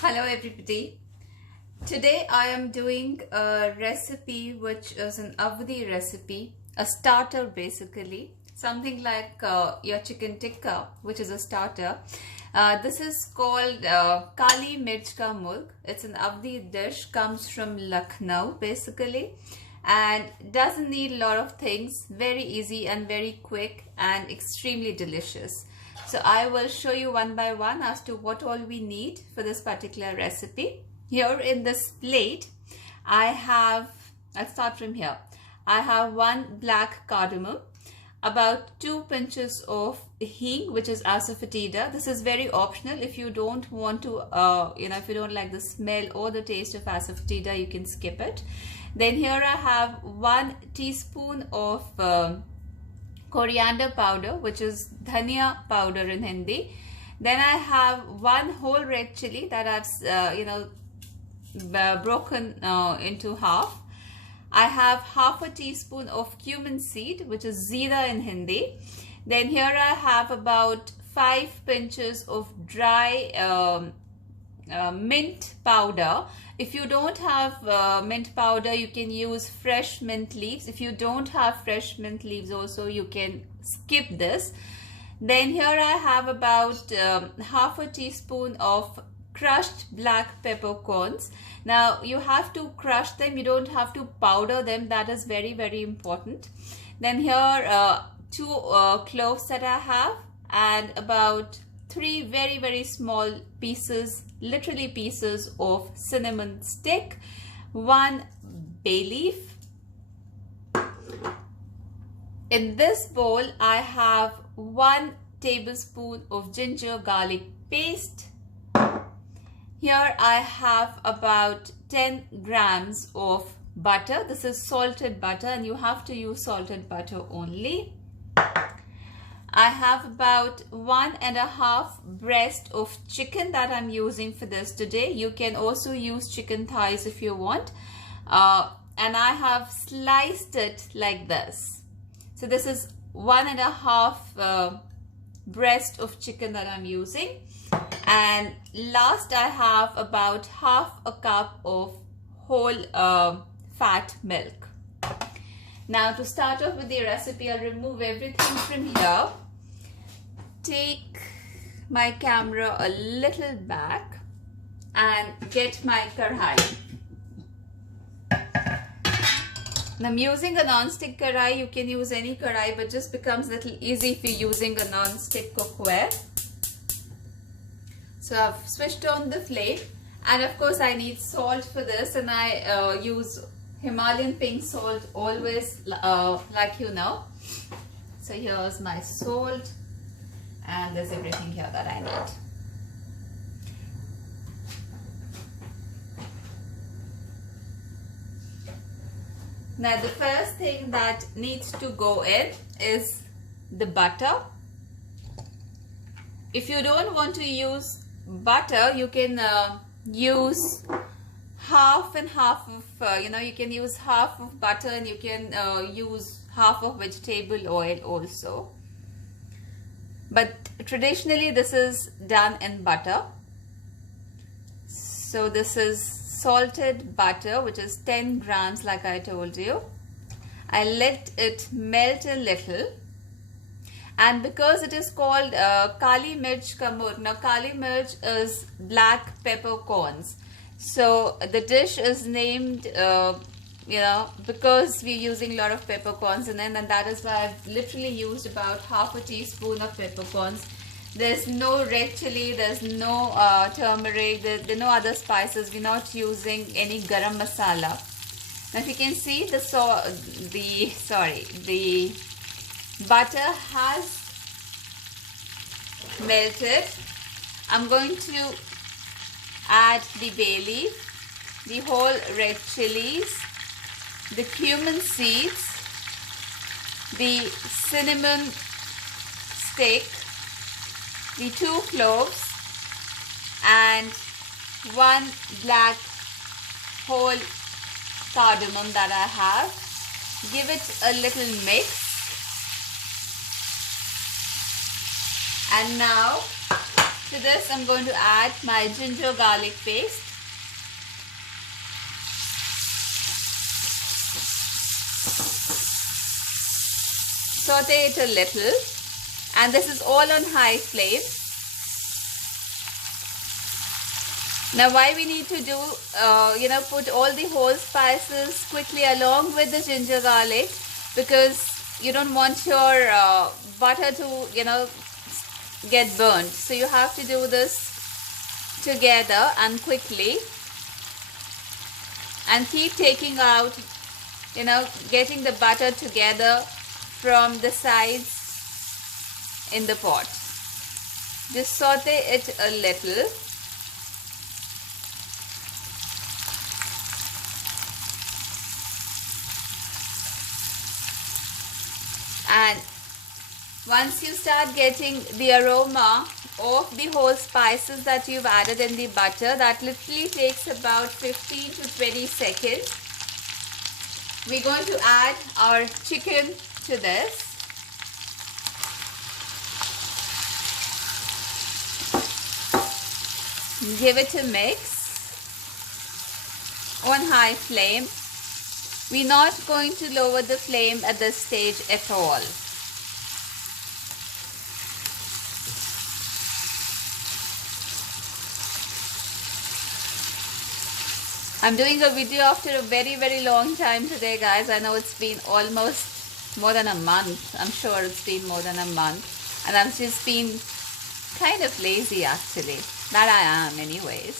Hello everybody. Today I am doing a recipe which is an awadhi recipe, a starter basically, something like your chicken tikka, which is a starter. This is called Mirch Ka Murg. It's an awadhi dish, comes from Lucknow basically, and doesn't need a lot of things, very easy and very quick and extremely delicious. So I will show you one by one as to what all we need for this particular recipe. Here in this plate, I'll start from here. I have 1 black cardamom, about 2 pinches of hing, which is asafoetida. This is very optional. If you don't want to, if you don't like the smell or the taste of asafoetida, you can skip it. Then here I have 1 teaspoon of coriander powder, which is dhania powder in Hindi. Then I have 1 whole red chili that I've broken into half. I have half a teaspoon of cumin seed, which is zeera in Hindi. Then here I have about 5 pinches of dry mint powder. If you don't have mint powder, you can use fresh mint leaves. If you don't have fresh mint leaves also, you can skip this. Then here I have about half a teaspoon of crushed black peppercorns. Now you have to crush them, you don't have to powder them. That is very, very important. Then here 2 cloves that I have, and about 3 very, very small pieces, literally pieces of cinnamon stick, 1 bay leaf. In this bowl I have 1 tablespoon of ginger garlic paste. Here I have about 10 grams of butter. This is salted butter and you have to use salted butter only. I have about 1.5 breast of chicken that I'm using for this today. You can also use chicken thighs if you want. And I have sliced it like this. So this is 1.5 breast of chicken that I'm using. And last I have about half a cup of whole fat milk. Now to start off with the recipe, I'll remove everything from here. Take my camera a little back and get my karai. Now I'm using a non-stick karai. You can use any karai, but just becomes a little easy if you're using a non-stick cookware. So I've switched on the flame, and of course I need salt for this, and I use Himalayan pink salt always, like you know. So here's my salt, and there's everything here that I need. Now the first thing that needs to go in is the butter. If you don't want to use butter, you can use half and half of, you can use half of butter and you can use half of vegetable oil also. But traditionally this is done in butter. So this is salted butter, which is 10 grams like I told you. I let it melt a little. And because it is called Mirch Ka Murg, now Kali Mirch is black peppercorns. So the dish is named, because we're using a lot of peppercorns in it, and that is why I've literally used about half a teaspoon of peppercorns. There's no red chili, there's no turmeric, there are no other spices. We're not using any garam masala. Now if you can see, the butter has melted. I'm going to add the bay leaf, the whole red chilies, the cumin seeds, the cinnamon stick, the 2 cloves, and 1 black whole cardamom that I have. Give it a little mix. And now To this, I'm going to add my ginger garlic paste. Saute it a little, and this is all on high flame. Now why we need to do, put all the whole spices quickly along with the ginger garlic, because you don't want your butter to, get burnt. So you have to do this together and quickly, and keep taking out, getting the butter together from the sides in the pot. Just saute it a little. And once you start getting the aroma of the whole spices that you've added in the butter, that literally takes about 15 to 20 seconds. We're going to add our chicken to this. Give it a mix on high flame. We're not going to lower the flame at this stage at all. I'm doing a video after a very, very long time today, guys. I know it's been almost more than a month. I'm sure it's been more than a month. And I've just been kind of lazy, actually. That I am anyways.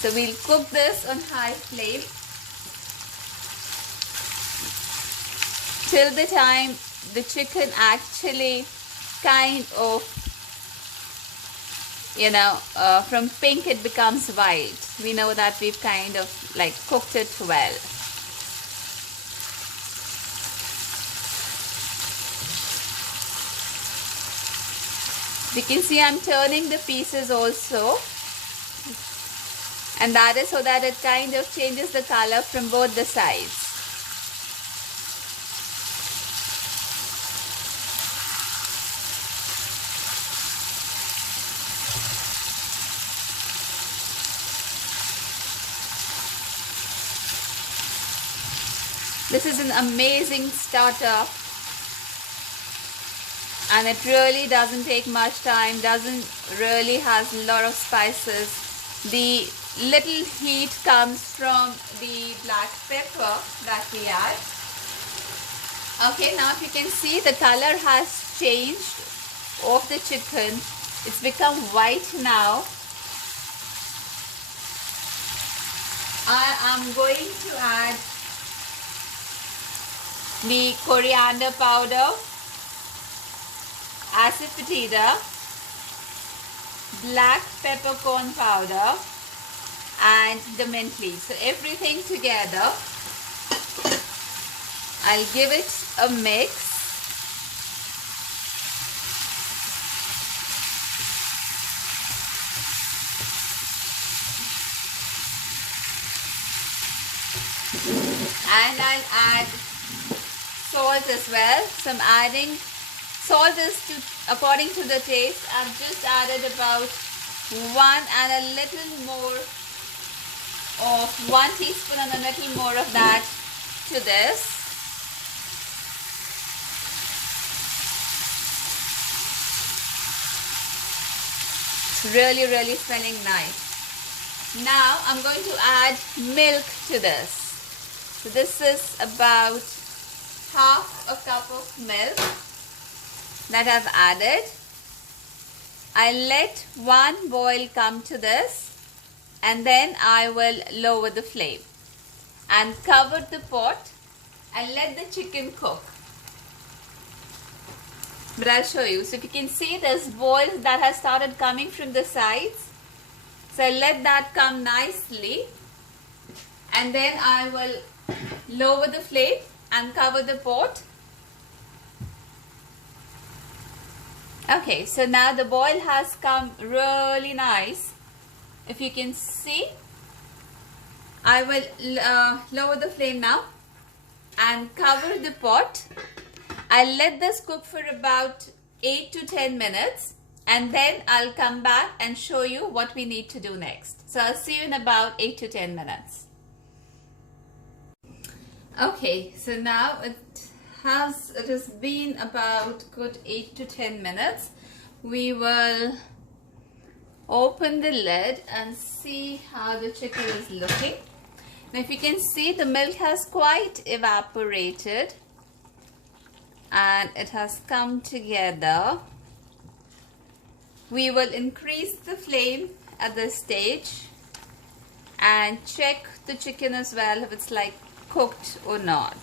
So we'll cook this on high flame till the time the chicken actually kind of, from pink it becomes white. We know that we've kind of like cooked it well. You can see I'm turning the pieces also, and that is so that it kind of changes the color from both the sides. This is an amazing starter, and it really doesn't take much time, doesn't really has a lot of spices. The little heat comes from the black pepper that we add. Okay, now if you can see, the color has changed of the chicken. It's become white now. I am going to add the coriander powder, asafoetida, black peppercorn powder, and the mint leaves. So everything together. I'll give it a mix. And I'll add salt as well. So I'm adding salt is according to the taste. I've just added about 1 teaspoon and a little more of that to this. It's really, really smelling nice. Now I'm going to add milk to this. So this is about half a cup of milk that I've added. I let one boil come to this, and then I will lower the flame and cover the pot and let the chicken cook. But I'll show you. So if you can see, there's boils that has started coming from the sides. So I'll let that come nicely, and then I will lower the flame and cover the pot. Okay, so now the boil has come really nice. If you can see, I will lower the flame now and cover the pot. I'll let this cook for about 8 to 10 minutes, and then I'll come back and show you what we need to do next. So I'll see you in about 8 to 10 minutes. Okay, so now it has been about good 8 to 10 minutes. We will open the lid and see how the chicken is looking. Now if you can see, the milk has quite evaporated and it has come together. We will increase the flame at this stage and check the chicken as well if it's like cooked or not.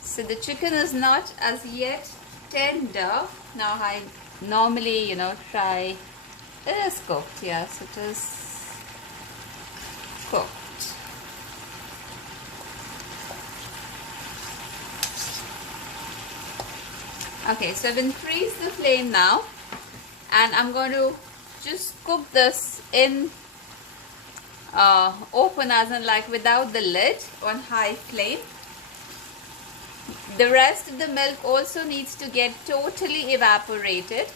So the chicken is not as yet tender. Now I normally, try. It is cooked, yes, it is cooked. Okay, so I've increased the flame now, and I'm going to just cook this in open, as in like without the lid, on high flame. The rest of the milk also needs to get totally evaporated.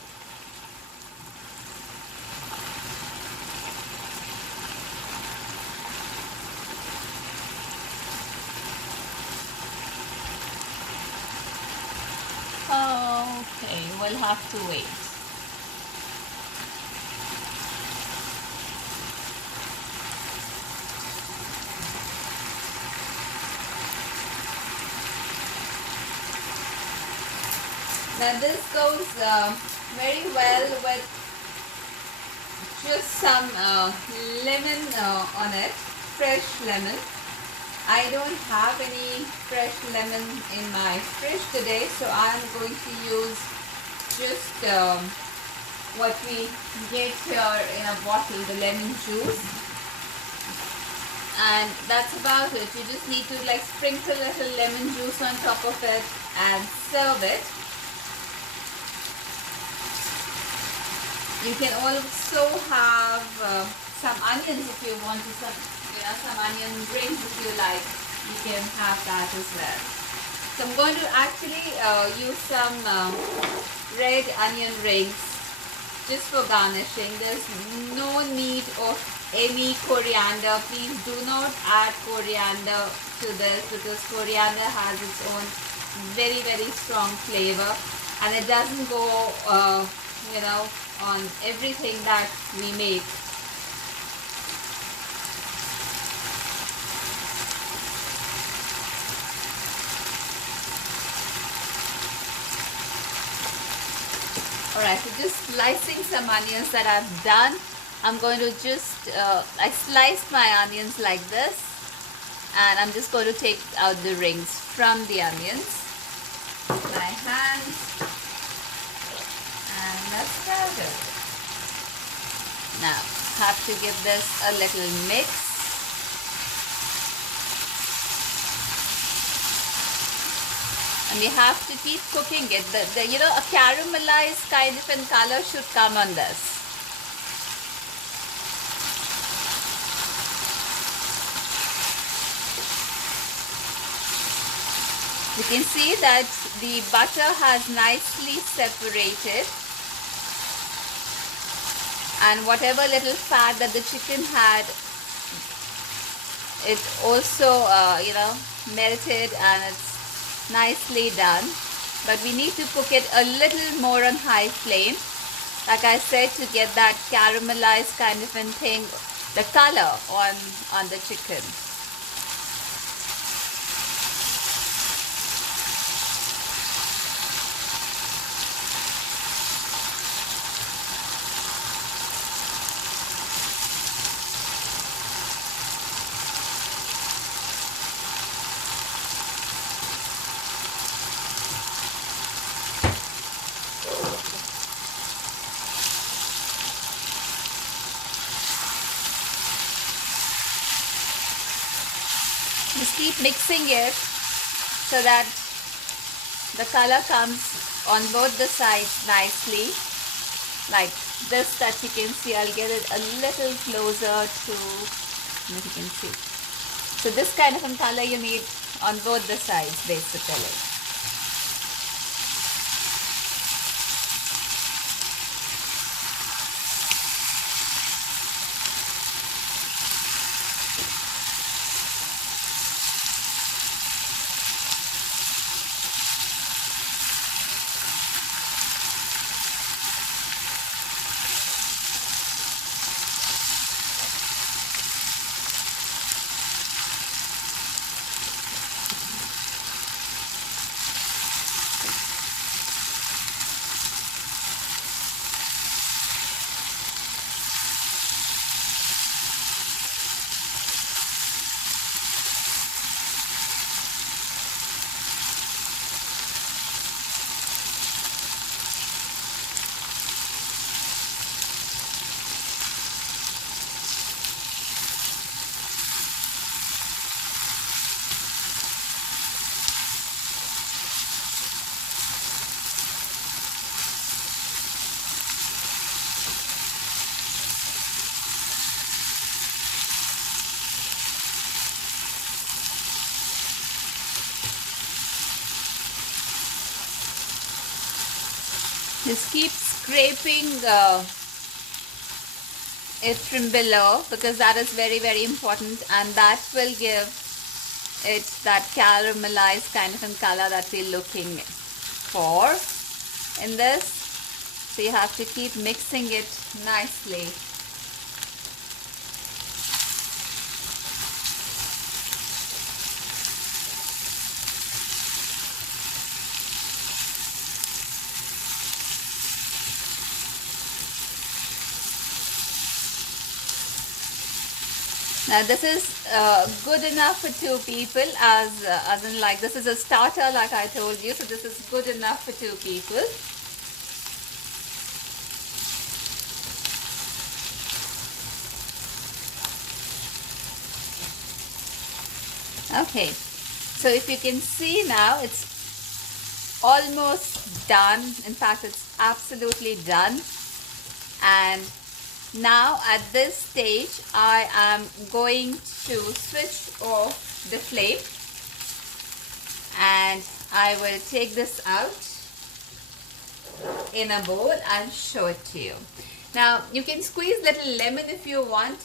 Okay, we'll have to wait. Now this goes very well with just some lemon on it, fresh lemon. I don't have any fresh lemon in my fridge today, so I'm going to use just what we get here in a bottle, the lemon juice. And that's about it. You just need to like sprinkle a little lemon juice on top of it and serve it. You can also have some onions if you want to, some onion rings if you like. You can have that as well. So I'm going to actually use some red onion rings just for garnishing. There's no need of any coriander. Please do not add coriander to this, because coriander has its own very, very strong flavor, and it doesn't go on everything that we make. Alright, so just slicing some onions that I've done. I'm going to just, I sliced my onions like this, and I'm just going to take out the rings from the onions. My hands, and let's start it. Now, have to give this a little mix. And you have to keep cooking it. A caramelized kind of a color should come on this. You can see that the butter has nicely separated, and whatever little fat that the chicken had, it also melted, and it's nicely done. But we need to cook it a little more on high flame, like I said, to get that caramelized kind of a thing, the color on the chicken. Just keep mixing it so that the color comes on both the sides nicely, like this that you can see. I'll get it a little closer to, if you can see. So this kind of a color you need on both the sides basically. Just keep scraping it from below, because that is very, very important, and that will give it that caramelized kind of color that we're looking for in this. So you have to keep mixing it nicely. Now this is good enough for 2 people, as in, like, this is a starter like I told you, so this is good enough for 2 people. Okay, so if you can see now, it's almost done. In fact, it's absolutely done. And now at this stage, I am going to switch off the flame, and I will take this out in a bowl and show it to you. Now you can squeeze little lemon if you want.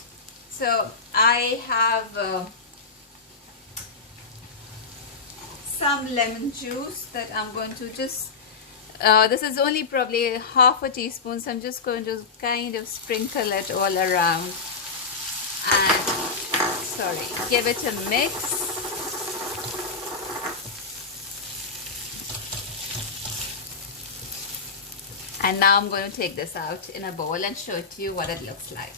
So I have some lemon juice that I'm going to just this is only probably half a teaspoon, so I'm just going to kind of sprinkle it all around and give it a mix. And now I'm going to take this out in a bowl and show it to you what it looks like.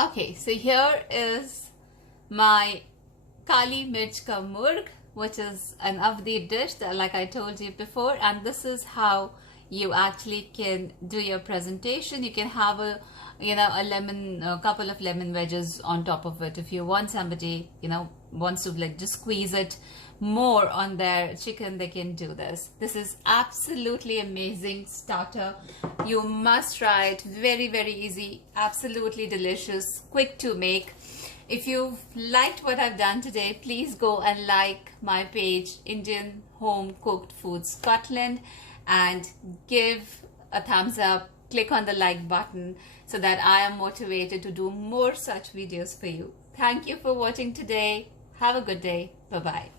Okay, so here is my Mirch Ka Murg, which is an awadhi dish that, like I told you before, and this is how you actually can do your presentation. You can have a couple of lemon wedges on top of it. If you want somebody, wants to like just squeeze it more on their chicken, they can do this. This is absolutely amazing starter. You must try it. Very, very easy, absolutely delicious, quick to make. If you've liked what I've done today, please go and like my page, Indian Home Cooked Food Scotland, and give a thumbs up. Click on the like button so that I am motivated to do more such videos for you. Thank you for watching today. Have a good day. Bye-bye.